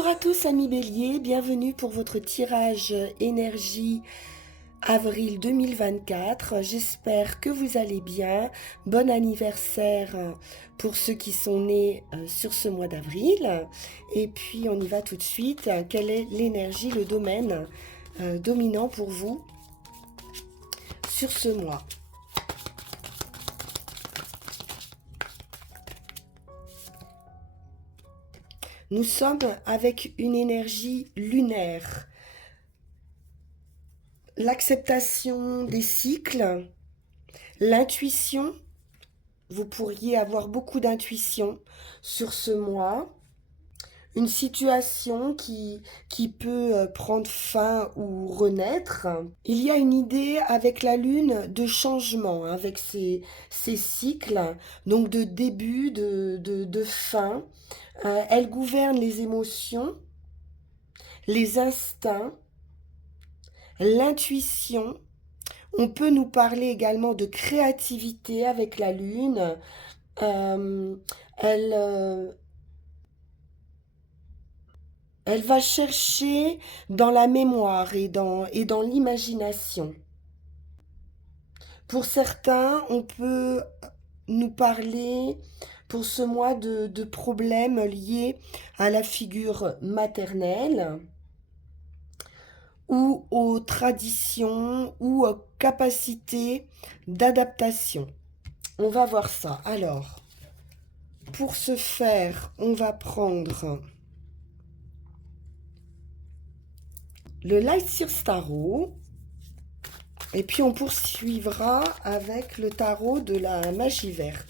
Bonjour à tous amis Bélier, bienvenue pour votre tirage énergie avril 2024. J'espère que vous allez bien. Bon anniversaire pour ceux qui sont nés sur ce mois d'avril. Et puis on y va tout de suite. Quelle est l'énergie, le domaine dominant pour vous sur ce mois ? Nous sommes avec une énergie lunaire. L'acceptation des cycles, l'intuition, vous pourriez avoir beaucoup d'intuition sur ce mois. Une situation qui peut prendre fin ou renaître. Il y a une idée avec la lune de changement, avec ces cycles, donc de début, de fin. Elle gouverne les émotions, les instincts, l'intuition. On peut nous parler également de créativité avec la lune. Euh, elle, euh, elle va chercher dans la mémoire et dans l'imagination. Pour certains, on peut nous parler pour ce mois de problèmes liés à la figure maternelle ou aux traditions ou aux capacités d'adaptation. On va voir ça. Alors, pour ce faire, on va prendre le Light Sears Tarot. Et puis on poursuivra avec le tarot de la magie verte.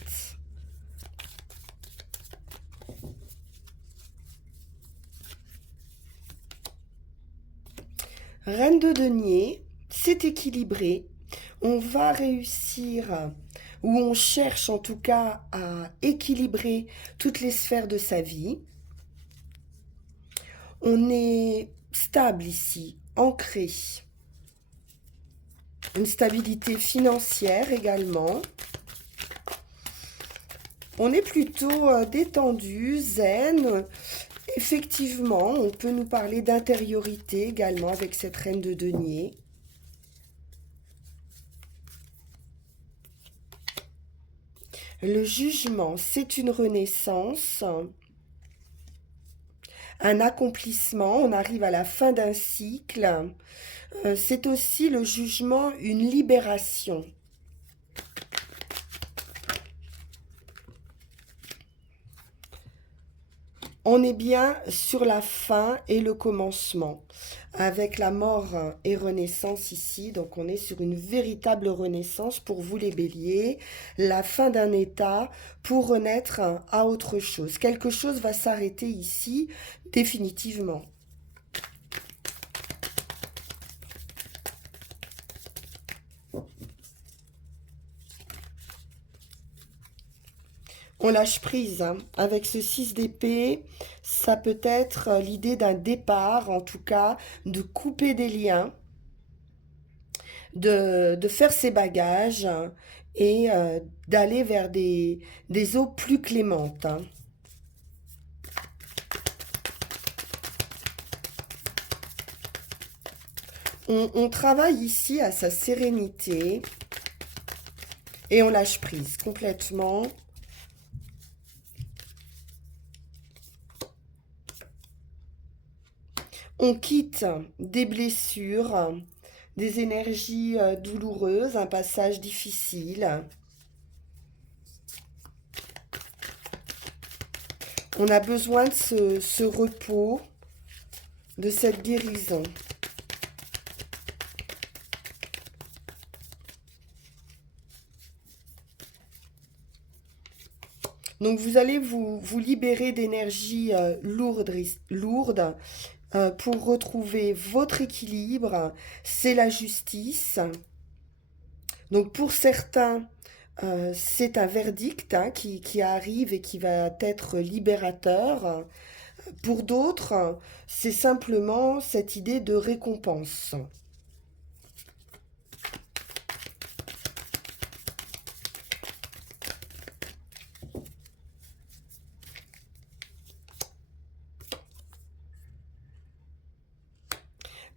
Reine de denier, c'est équilibré. On va réussir, ou on cherche en tout cas à équilibrer toutes les sphères de sa vie. On est stable ici, ancré. Une stabilité financière également. On est plutôt détendu, zen. Effectivement, on peut nous parler d'intériorité également avec cette reine de denier. Le jugement, c'est une renaissance, un accomplissement. On arrive à la fin d'un cycle. C'est aussi le jugement, une libération. On est bien sur la fin et le commencement, avec la mort et renaissance ici. Donc on est sur une véritable renaissance pour vous les béliers, la fin d'un état pour renaître à autre chose. Quelque chose va s'arrêter ici définitivement. On lâche prise, hein. Avec ce 6 d'épée, ça peut être l'idée d'un départ, en tout cas, de couper des liens, de faire ses bagages et d'aller vers des eaux plus clémentes, hein. On travaille ici à sa sérénité et on lâche prise complètement. On quitte des blessures, des énergies douloureuses, un passage difficile. On a besoin de ce repos, de cette guérison. Donc vous allez vous libérer d'énergie lourde pour retrouver votre équilibre. C'est la justice. Donc pour certains, c'est un verdict hein, qui arrive et qui va être libérateur. Pour d'autres, c'est simplement cette idée de récompense.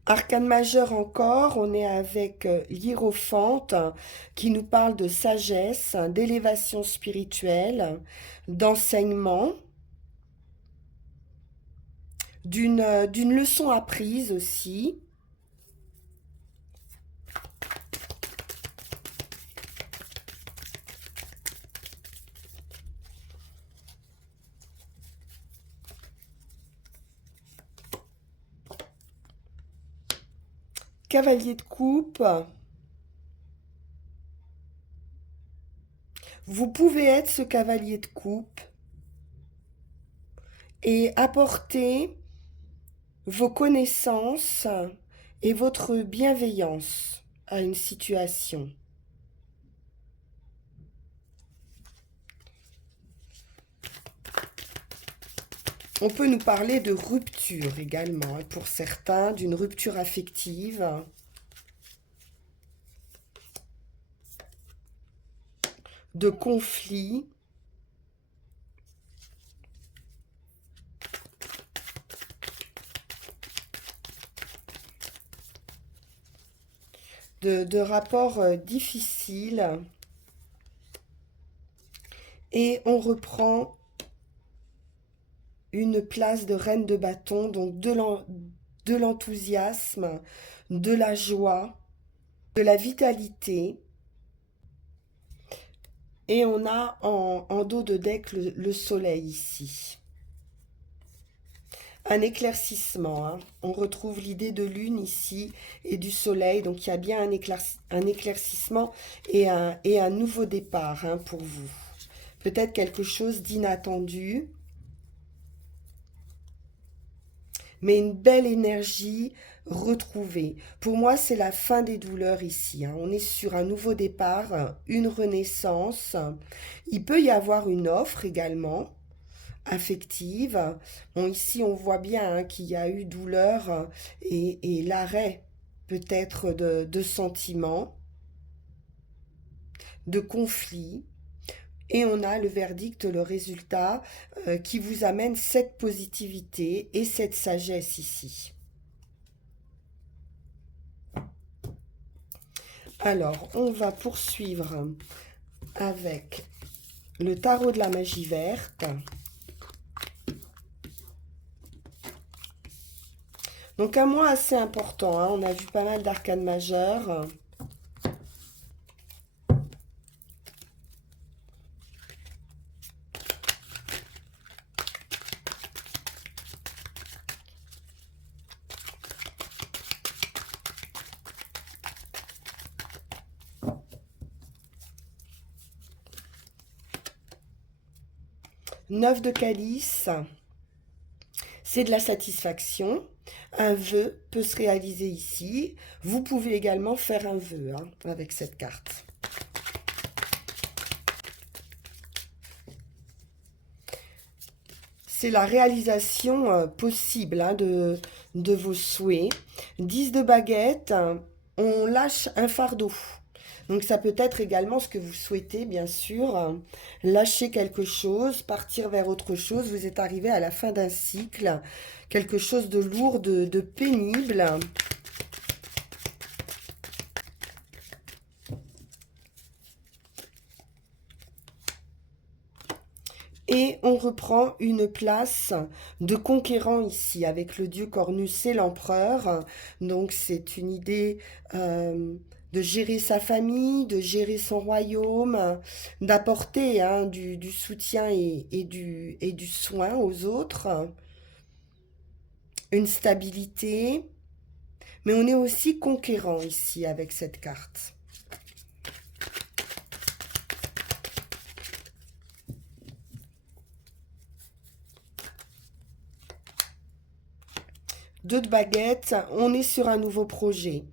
Arcane majeur encore, on est avec l'Hiérophante qui nous parle de sagesse, d'élévation spirituelle, d'enseignement, d'une leçon apprise aussi. Cavalier de coupe, vous pouvez être ce cavalier de coupe et apporter vos connaissances et votre bienveillance à une situation. On peut nous parler de rupture également, hein, pour certains, d'une rupture affective, de conflit, de rapports difficiles. Et on reprend une place de reine de bâton, donc de l'enthousiasme, de la joie, de la vitalité. Et on a en dos de deck le soleil ici. Un éclaircissement, hein. On retrouve l'idée de lune ici et du soleil. Donc il y a bien un éclaircissement et un nouveau départ, hein, pour vous. Peut-être quelque chose d'inattendu, mais une belle énergie retrouvée. Pour moi, c'est la fin des douleurs ici, hein. On est sur un nouveau départ, une renaissance. Il peut y avoir une offre également affective. Bon, ici, on voit bien, hein, qu'il y a eu douleur, et l'arrêt peut-être de sentiments, de conflits. Et on a le verdict, le résultat, qui vous amène cette positivité et cette sagesse ici. Alors, on va poursuivre avec le tarot de la magie verte. Donc un mois assez important, hein. On a vu pas mal d'arcanes majeures. Neuf de calice, c'est de la satisfaction. Un vœu peut se réaliser ici. Vous pouvez également faire un vœu, hein, avec cette carte. C'est la réalisation possible, hein, de vos souhaits. 10 de baguette, on lâche un fardeau. Donc ça peut être également ce que vous souhaitez, bien sûr. Lâcher quelque chose, partir vers autre chose. Vous êtes arrivé à la fin d'un cycle. Quelque chose de lourd, de pénible. Et on reprend une place de conquérant ici, avec le dieu Cornus et l'empereur. Donc c'est une idée de gérer sa famille, de gérer son royaume, d'apporter, hein, du soutien et du soin aux autres. Une stabilité. Mais on est aussi conquérant ici avec cette carte. Deux de baguettes, on est sur un nouveau projet.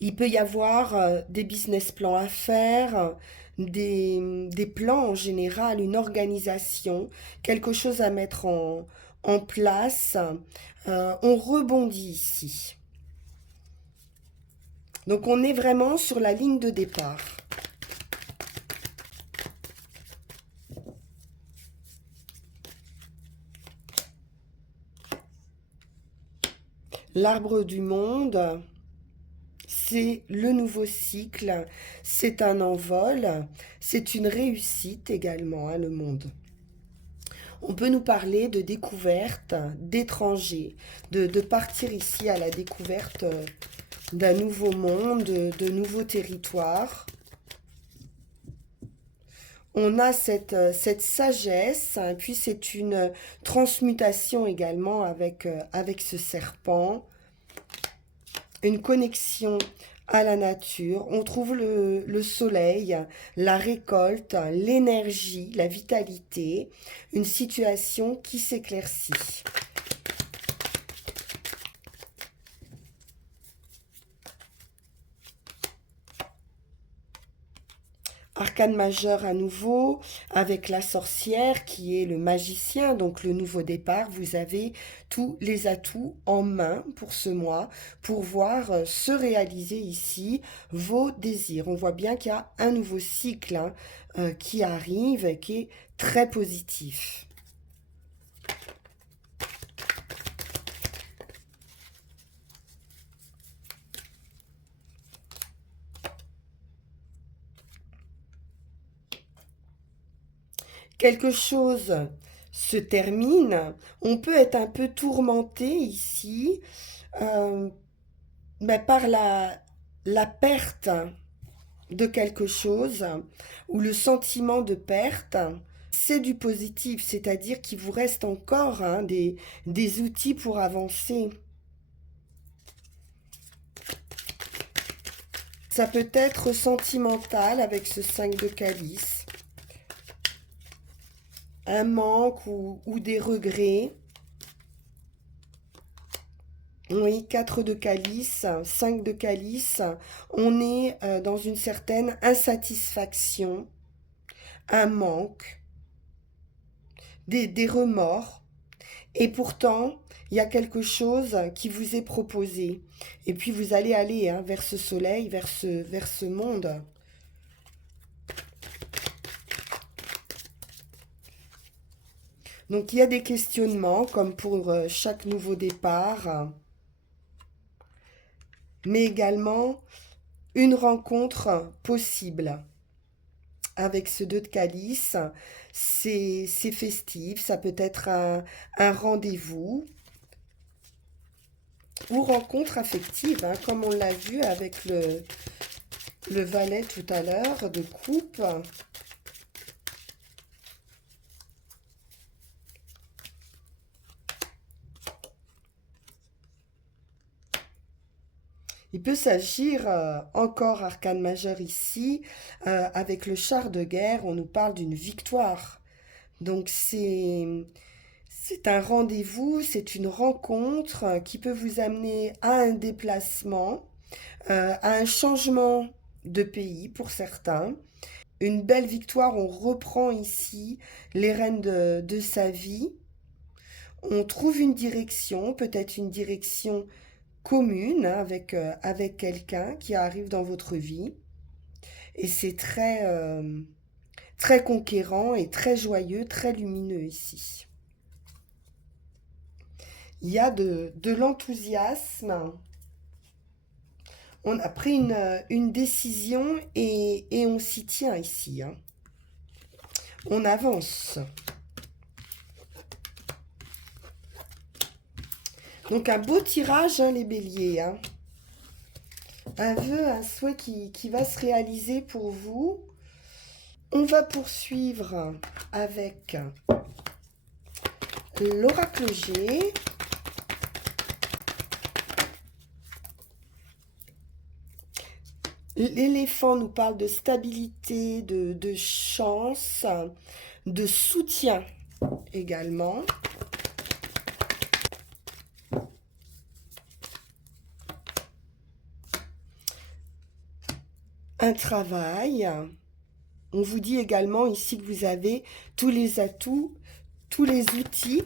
Il peut y avoir des business plans à faire, des plans en général, une organisation, quelque chose à mettre en place. On rebondit ici. Donc on est vraiment sur la ligne de départ. L'arbre du monde, c'est le nouveau cycle, c'est un envol, c'est une réussite également, hein, le monde. On peut nous parler de découverte d'étrangers, de partir ici à la découverte d'un nouveau monde, de nouveaux territoires. On a cette sagesse, hein, puis c'est une transmutation également avec ce serpent, une connexion à la nature. On trouve le soleil, la récolte, l'énergie, la vitalité, une situation qui s'éclaircit. Arcane majeur à nouveau, avec la sorcière qui est le magicien, donc le nouveau départ. Vous avez tous les atouts en main pour ce mois, pour voir se réaliser ici vos désirs. On voit bien qu'il y a un nouveau cycle, hein, qui arrive, qui est très positif. Quelque chose se termine, on peut être un peu tourmenté ici, euh, mais par la perte de quelque chose ou le sentiment de perte. C'est du positif, c'est-à-dire qu'il vous reste encore, hein, des outils pour avancer. Ça peut être sentimental avec ce 5 de calice, un manque ou des regrets. Oui, 4 de calice, 5 de calice, on est dans une certaine insatisfaction, un manque, des remords. Et pourtant, il y a quelque chose qui vous est proposé. Et puis vous allez aller, hein, vers ce soleil, vers ce monde. Donc il y a des questionnements, comme pour chaque nouveau départ, mais également une rencontre possible. Avec ce 2 de calice, c'est festif, ça peut être un rendez-vous ou rencontre affective, hein, comme on l'a vu avec le valet tout à l'heure de coupe. Il peut s'agir, encore arcane majeur ici, avec le char de guerre, on nous parle d'une victoire. Donc c'est un rendez-vous, c'est une rencontre qui peut vous amener à un déplacement, à un changement de pays pour certains. Une belle victoire, on reprend ici les rênes de sa vie. On trouve une direction, peut-être une direction commune, hein, avec quelqu'un qui arrive dans votre vie. Et c'est très conquérant et très joyeux, très lumineux ici. Il y a de l'enthousiasme. On a pris une décision et on s'y tient ici, hein. On avance. Donc un beau tirage, hein, les béliers, hein. Un vœu, un souhait qui va se réaliser pour vous. On va poursuivre avec l'oracle G. L'éléphant nous parle de stabilité, de chance, de soutien également. Un travail. On vous dit également ici que vous avez tous les atouts, tous les outils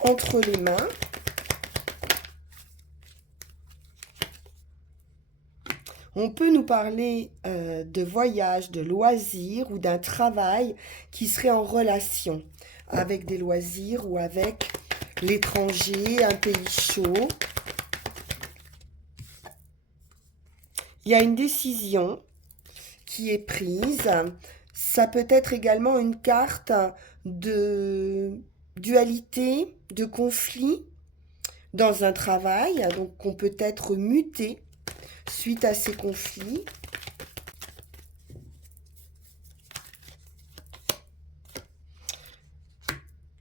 entre les mains. On peut nous parler de voyage, de loisirs ou d'un travail qui serait en relation avec des loisirs ou avec l'étranger, un pays chaud. il y a une décision qui est prise. Ça peut être également une carte de dualité, de conflit dans un travail. Donc on peut être muté suite à ces conflits.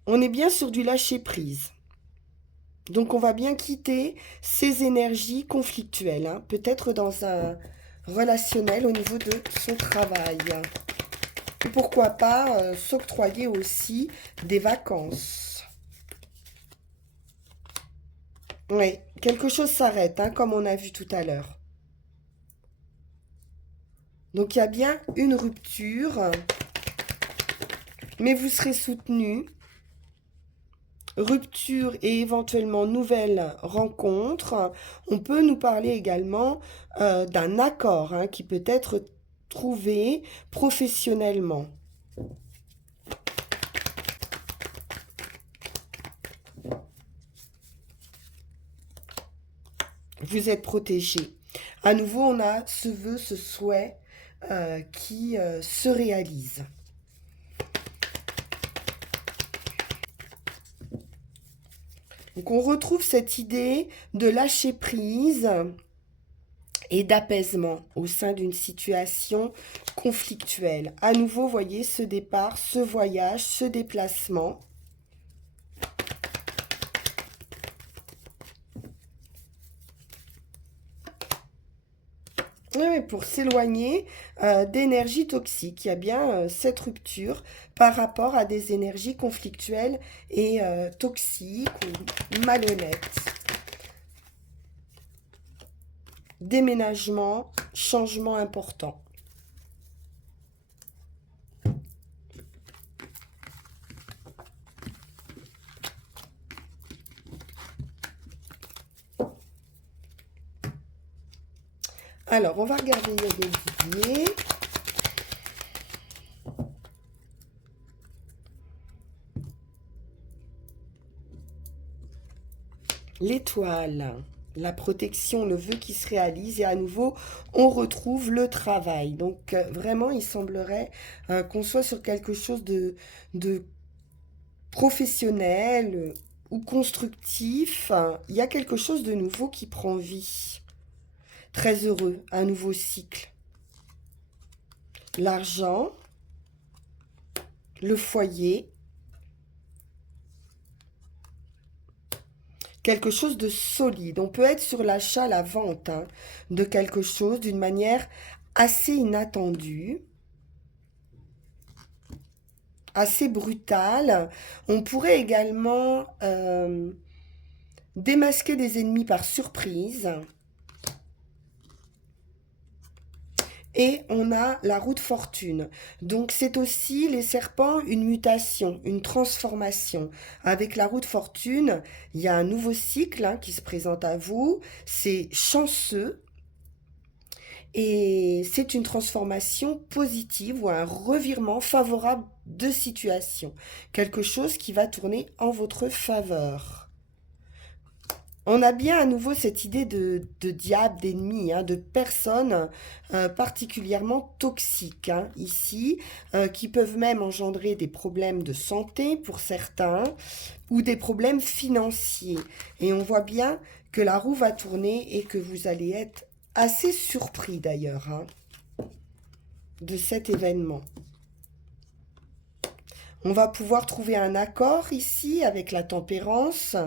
On est bien sur du lâcher-prise. Donc on va bien quitter ces énergies conflictuelles, hein, peut-être dans un relationnel au niveau de son travail. Et pourquoi pas s'octroyer aussi des vacances. Oui, quelque chose s'arrête, hein, comme on a vu tout à l'heure. Donc il y a bien une rupture, mais vous serez soutenu. Rupture et éventuellement nouvelle rencontre. On peut nous parler également d'un accord, hein, qui peut être trouvé professionnellement. Vous êtes protégé. À nouveau, on a ce vœu, ce souhait qui se réalise. Donc on retrouve cette idée de lâcher prise et d'apaisement au sein d'une situation conflictuelle. À nouveau, voyez ce départ, ce voyage, ce déplacement. Oui, pour s'éloigner d'énergie toxique. Il y a bien cette rupture par rapport à des énergies conflictuelles et toxiques ou malhonnêtes. Déménagement, changement important. Alors, on va regarder les billets. L'étoile, la protection, le vœu qui se réalise, et à nouveau, on retrouve le travail. Donc, vraiment, il semblerait qu'on soit sur quelque chose de professionnel ou constructif. Il y a quelque chose de nouveau qui prend vie. Très heureux, un nouveau cycle. L'argent, le foyer, quelque chose de solide. On peut être sur l'achat, la vente, hein, de quelque chose d'une manière assez inattendue, assez brutale. On pourrait également démasquer des ennemis par surprise. Et on a la roue de fortune. Donc c'est aussi les serpents, une mutation, une transformation. Avec la roue de fortune, il y a un nouveau cycle, hein, qui se présente à vous. C'est chanceux. Et c'est une transformation positive ou un revirement favorable de situation. Quelque chose qui va tourner en votre faveur. On a bien à nouveau cette idée de diable, d'ennemi, hein, de personnes particulièrement toxiques, hein, ici, qui peuvent même engendrer des problèmes de santé pour certains ou des problèmes financiers. Et on voit bien que la roue va tourner et que vous allez être assez surpris d'ailleurs, hein, de cet événement. On va pouvoir trouver un accord ici avec la tempérance,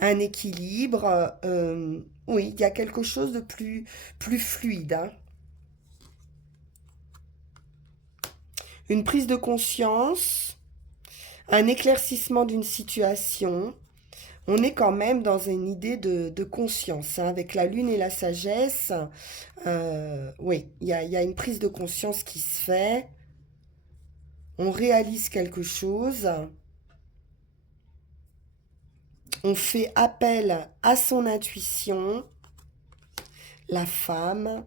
un équilibre. Oui, il y a quelque chose de plus fluide, hein. Une prise de conscience, un éclaircissement d'une situation. On est quand même dans une idée de conscience, hein, avec la lune et la sagesse. Oui, il y a une prise de conscience qui se fait. On réalise quelque chose. On fait appel à son intuition, la femme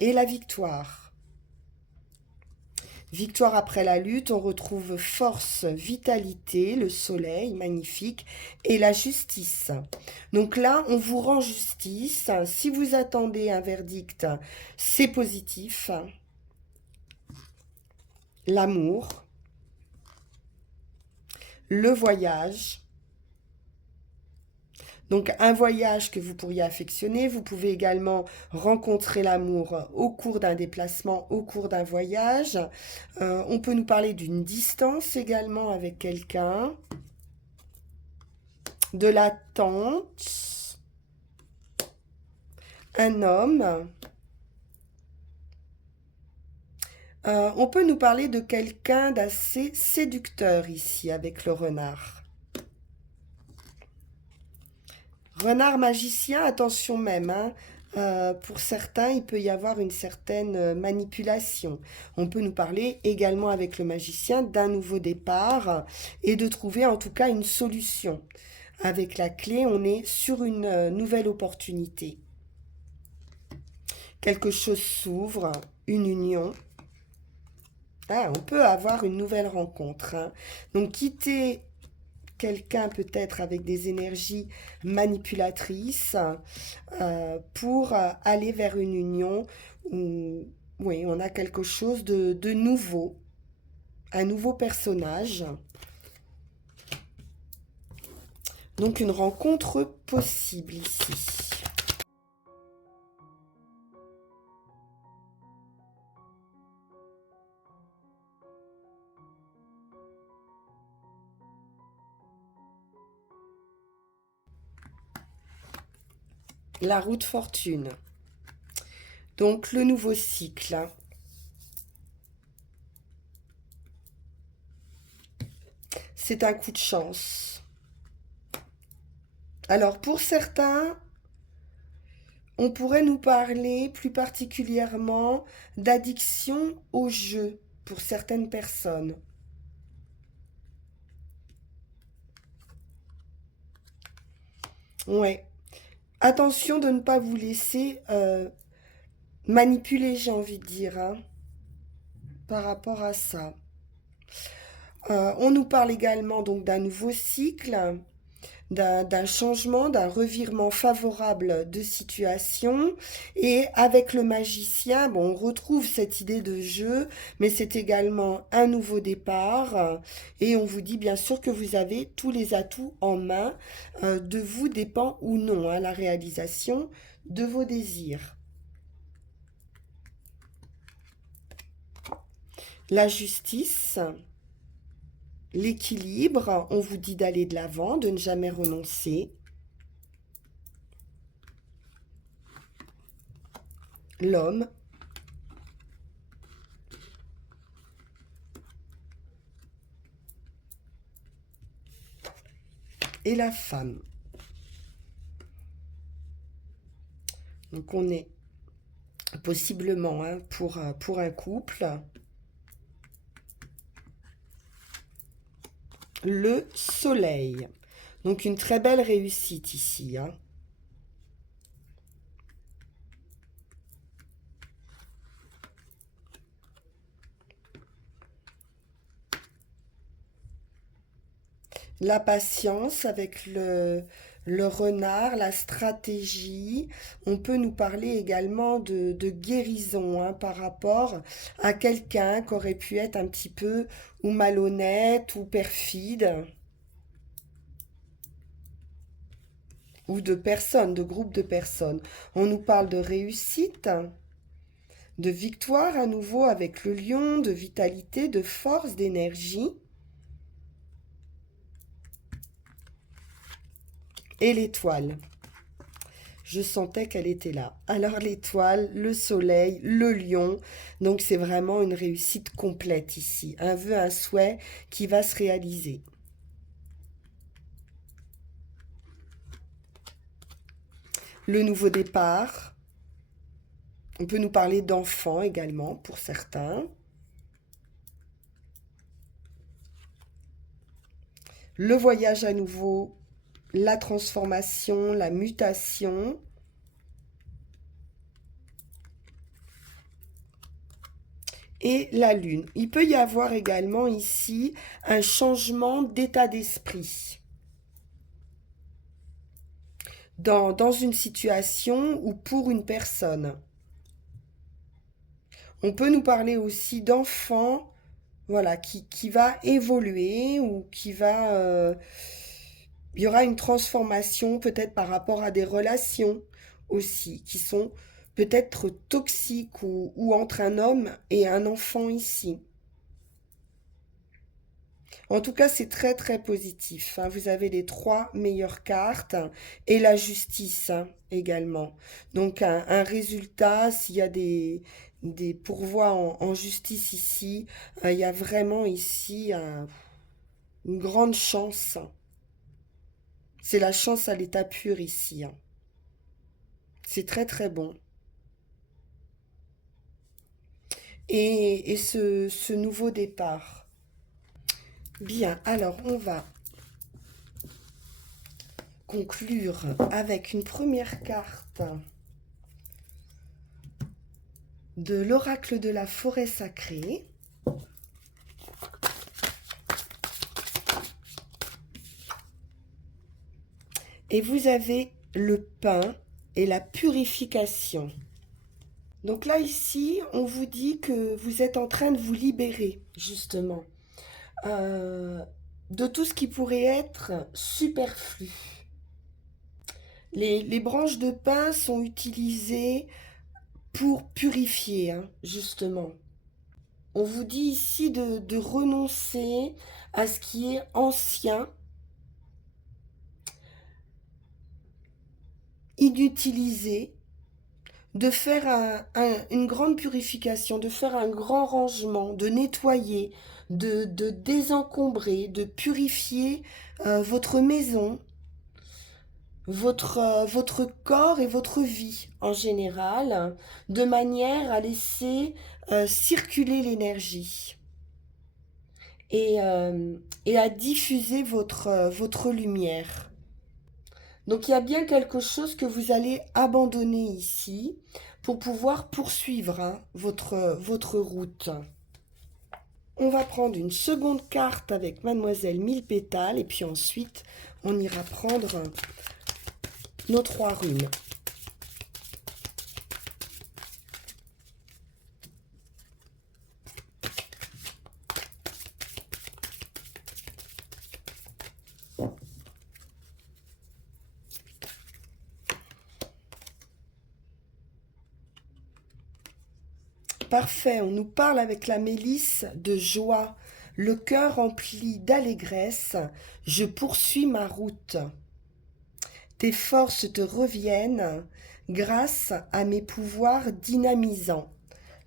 et la victoire. Victoire après la lutte, on retrouve force, vitalité, le soleil, magnifique, et la justice. Donc là, on vous rend justice. Si vous attendez un verdict, c'est positif. L'amour, le voyage. Donc un voyage que vous pourriez affectionner, vous pouvez également rencontrer l'amour au cours d'un déplacement, au cours d'un voyage. On peut nous parler d'une distance également avec quelqu'un, de l'attente, un homme. On peut nous parler de quelqu'un d'assez séducteur ici avec le renard. Renard magicien, attention même, hein. Pour certains, il peut y avoir une certaine manipulation. On peut nous parler également avec le magicien d'un nouveau départ et de trouver en tout cas une solution. Avec la clé, on est sur une nouvelle opportunité. Quelque chose s'ouvre, une union. Ah, on peut avoir une nouvelle rencontre, hein. Donc quitter quelqu'un peut-être avec des énergies manipulatrices pour aller vers une union où oui, on a quelque chose de nouveau, un nouveau personnage. Donc une rencontre possible ici. La roue de fortune. Donc le nouveau cycle. C'est un coup de chance. Alors pour certains, on pourrait nous parler plus particulièrement d'addiction au jeu pour certaines personnes. Ouais. Attention de ne pas vous laisser manipuler, j'ai envie de dire, hein, par rapport à ça. On nous parle également donc d'un nouveau cycle, d'un changement, d'un revirement favorable de situation. Et avec le magicien, bon, on retrouve cette idée de jeu, mais c'est également un nouveau départ. Et on vous dit bien sûr que vous avez tous les atouts en main. De vous dépend ou non, hein, la réalisation de vos désirs. La justice, l'équilibre, on vous dit d'aller de l'avant, de ne jamais renoncer. L'homme et la femme. Donc on est possiblement hein, pour un couple. Le soleil. Donc une très belle réussite ici, hein. La patience avec le renard, la stratégie. On peut nous parler également de guérison hein, par rapport à quelqu'un qui aurait pu être un petit peu ou malhonnête ou perfide. Ou de personnes, de groupes de personnes. On nous parle de réussite, de victoire à nouveau avec le lion, de vitalité, de force, d'énergie. Et l'étoile. Je sentais qu'elle était là. Alors l'étoile, le soleil, le lion. Donc c'est vraiment une réussite complète ici. Un vœu, un souhait qui va se réaliser. Le nouveau départ. On peut nous parler d'enfants également pour certains. Le voyage à nouveau, la transformation, la mutation. et la lune. Il peut y avoir également ici un changement d'état d'esprit dans une situation ou pour une personne. On peut nous parler aussi d'enfants, voilà, qui va évoluer ou qui va... il y aura une transformation peut-être par rapport à des relations aussi, qui sont peut-être toxiques ou entre un homme et un enfant ici. En tout cas, c'est très très positif, hein. Vous avez les trois meilleures cartes et la justice, hein, également. Donc un résultat, s'il y a des pourvois en justice ici, il y a vraiment ici une grande chance. C'est la chance à l'état pur ici, hein. C'est très très bon. Et ce nouveau départ. Bien, alors on va conclure avec une première carte de l'oracle de la forêt sacrée. Et vous avez le pain et la purification. Donc là, ici, on vous dit que vous êtes en train de vous libérer, justement, euh, de tout ce qui pourrait être superflu. Les branches de pin sont utilisées pour purifier, hein, justement. On vous dit ici de renoncer à ce qui est ancien, inutilisé, de faire une grande purification, de faire un grand rangement, de nettoyer, de désencombrer, de purifier votre maison, votre corps et votre vie en général, de manière à laisser circuler l'énergie et à diffuser votre lumière. Donc il y a bien quelque chose que vous allez abandonner ici pour pouvoir poursuivre, hein, votre route. On va prendre une seconde carte avec Mademoiselle Mille Pétales et puis ensuite on ira prendre nos trois runes. Parfait, on nous parle avec la mélisse de joie, le cœur rempli d'allégresse, je poursuis ma route. Tes forces te reviennent grâce à mes pouvoirs dynamisants.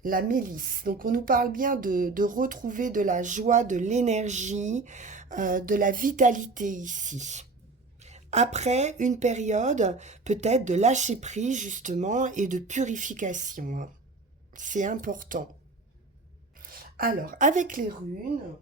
La mélisse. Donc on nous parle bien de retrouver de la joie, de l'énergie, de la vitalité ici. Après une période peut-être de lâcher prise justement et de purification, hein. C'est important. Alors, avec les runes,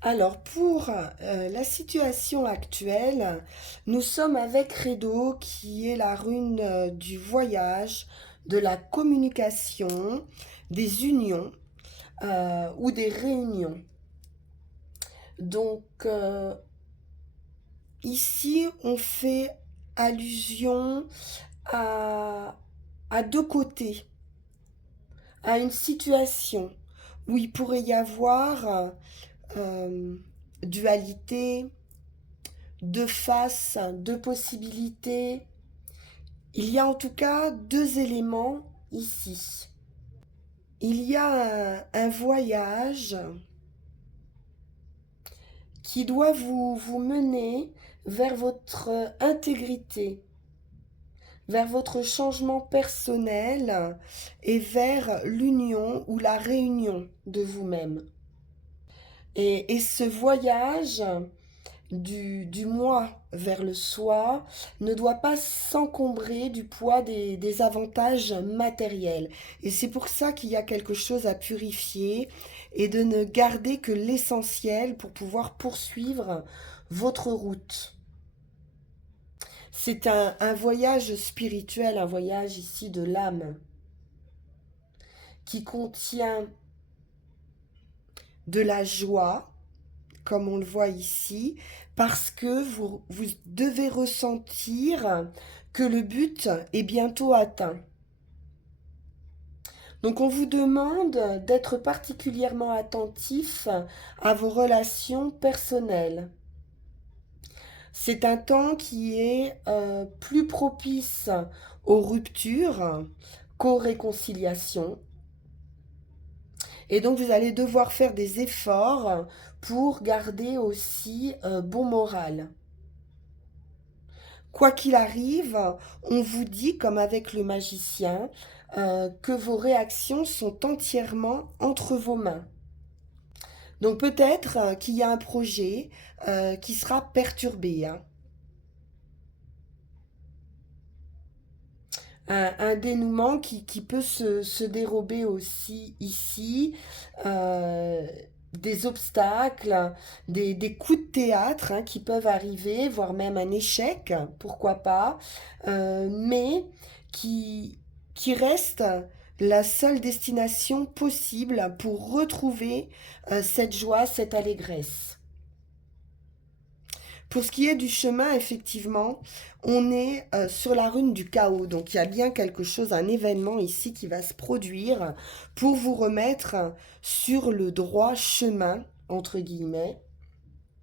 alors pour la situation actuelle, nous sommes avec Redo qui est la rune du voyage, de la communication, des unions ou des réunions. Donc ici on fait allusion à, à deux côtés, à une situation où il pourrait y avoir euh, dualité, deux faces, deux possibilités. Il y a en tout cas deux éléments ici. Il y a un voyage qui doit vous mener vers votre intégrité, vers votre changement personnel et vers l'union ou la réunion de vous-même. Et ce voyage, du moi vers le soi ne doit pas s'encombrer du poids des avantages matériels. Et c'est pour ça qu'il y a quelque chose à purifier et de ne garder que l'essentiel pour pouvoir poursuivre votre route. C'est un voyage spirituel, un voyage ici de l'âme qui contient de la joie, comme on le voit ici, parce que vous devez ressentir que le but est bientôt atteint. Donc on vous demande d'être particulièrement attentif à vos relations personnelles. C'est un temps qui est plus propice aux ruptures qu'aux réconciliations. Et donc vous allez devoir faire des efforts pour garder aussi bon moral. Quoi qu'il arrive, on vous dit, comme avec le magicien, que vos réactions sont entièrement entre vos mains. Donc peut-être qu'il y a un projet qui sera perturbé, hein. Un dénouement qui peut se dérober aussi ici, euh, des obstacles, des coups de théâtre hein, qui peuvent arriver, voire même un échec, pourquoi pas, mais qui, qui reste la seule destination possible pour retrouver cette joie, cette allégresse. Pour ce qui est du chemin, effectivement, on est sur la rune du chaos. Donc il y a bien quelque chose, un événement ici qui va se produire pour vous remettre sur le droit chemin, entre guillemets.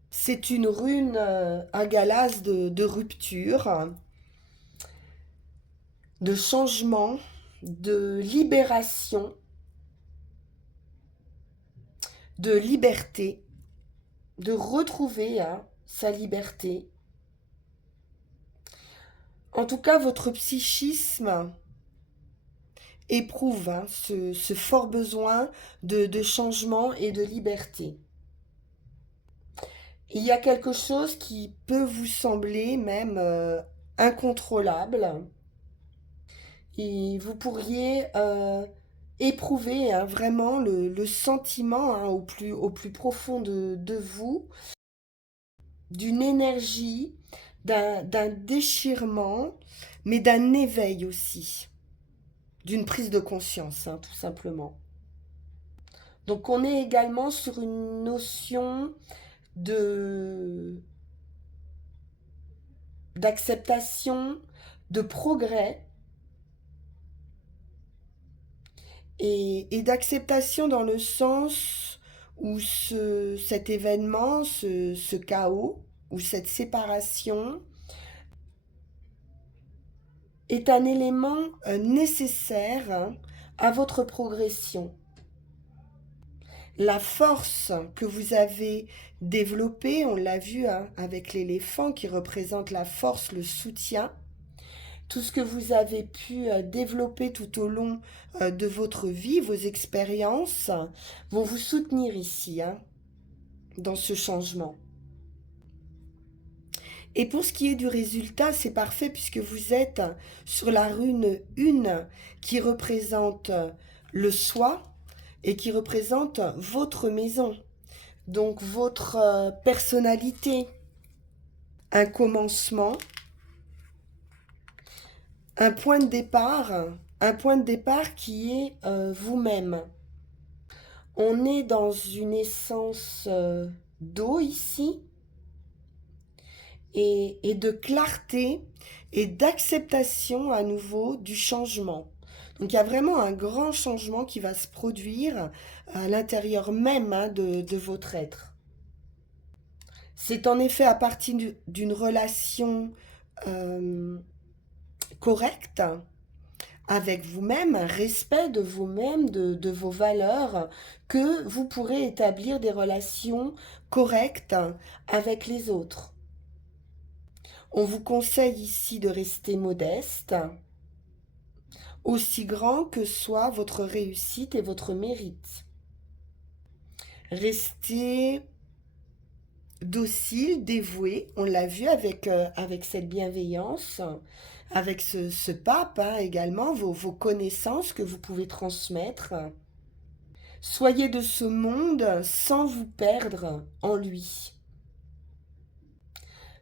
C'est une rune à Galas de rupture, de changement, de libération, de liberté, de retrouver hein, sa liberté. En tout cas, votre psychisme éprouve hein, ce fort besoin de changement et de liberté. Il y a quelque chose qui peut vous sembler même incontrôlable et vous pourriez éprouver hein, vraiment le sentiment hein, au plus profond de vous d'une énergie, d'un déchirement, mais d'un éveil aussi, d'une prise de conscience, hein, tout simplement. Donc on est également sur une notion de d'acceptation, de progrès et d'acceptation dans le sens où cet événement, ce chaos ou cette séparation est un élément nécessaire hein, à votre progression. La force que vous avez développée, on l'a vu hein, avec l'éléphant qui représente la force, le soutien, tout ce que vous avez pu développer tout au long de votre vie, vos expériences, vont vous soutenir ici, hein, dans ce changement. Et pour ce qui est du résultat, c'est parfait puisque vous êtes sur la rune 1 qui représente le soi et qui représente votre maison, donc votre personnalité, un commencement, un point de départ qui est vous-même. On est dans une essence d'eau ici et de clarté et d'acceptation à nouveau du changement. Donc il y a vraiment un grand changement qui va se produire à l'intérieur même hein, de votre être. C'est en effet à partir d'une relation euh, correcte avec vous-même, un respect de vous-même, de vos valeurs, que vous pourrez établir des relations correctes avec les autres. On vous conseille ici de rester modeste, aussi grand que soit votre réussite et votre mérite. Restez docile, dévoué. On l'a vu avec cette bienveillance, avec ce pape hein, également, vos connaissances que vous pouvez transmettre. Soyez de ce monde sans vous perdre en lui.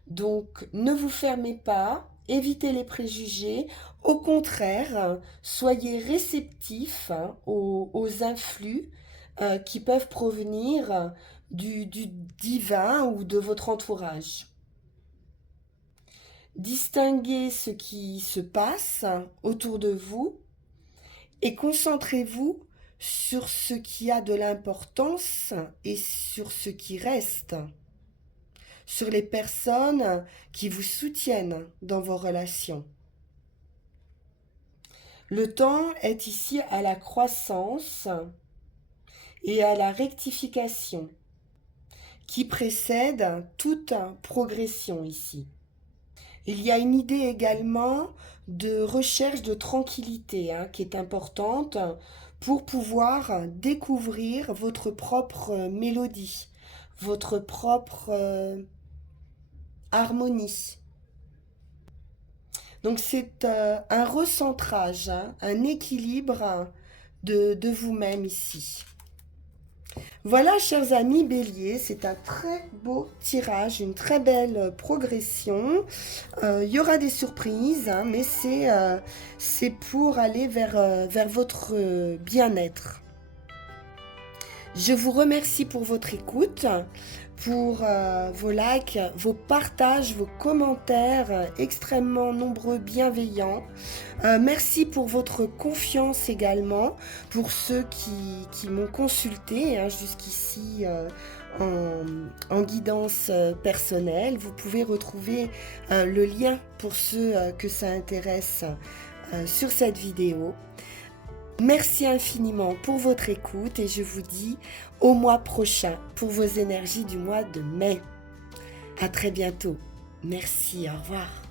Donc, ne vous fermez pas, évitez les préjugés. Au contraire, soyez réceptifs hein, aux influx qui peuvent provenir du divin ou de votre entourage. Distinguez ce qui se passe autour de vous et concentrez-vous sur ce qui a de l'importance et sur ce qui reste, sur les personnes qui vous soutiennent dans vos relations. Le temps est ici à la croissance et à la rectification qui précède toute progression ici. Il y a une idée également de recherche de tranquillité hein, qui est importante pour pouvoir découvrir votre propre mélodie, votre propre harmonie. Donc c'est un recentrage, hein, un équilibre de vous-même ici. Voilà, chers amis Bélier, c'est un très beau tirage, une très belle progression. Il y aura des surprises, hein, mais c'est pour aller vers votre bien-être. Je vous remercie pour votre écoute, pour vos likes, vos partages, vos commentaires extrêmement nombreux, bienveillants. Merci pour votre confiance également, pour ceux qui m'ont consulté hein, jusqu'ici en guidance personnelle. Vous pouvez retrouver le lien pour ceux que ça intéresse sur cette vidéo. Merci infiniment pour votre écoute et je vous dis au mois prochain pour vos énergies du mois de mai. À très bientôt. Merci, au revoir.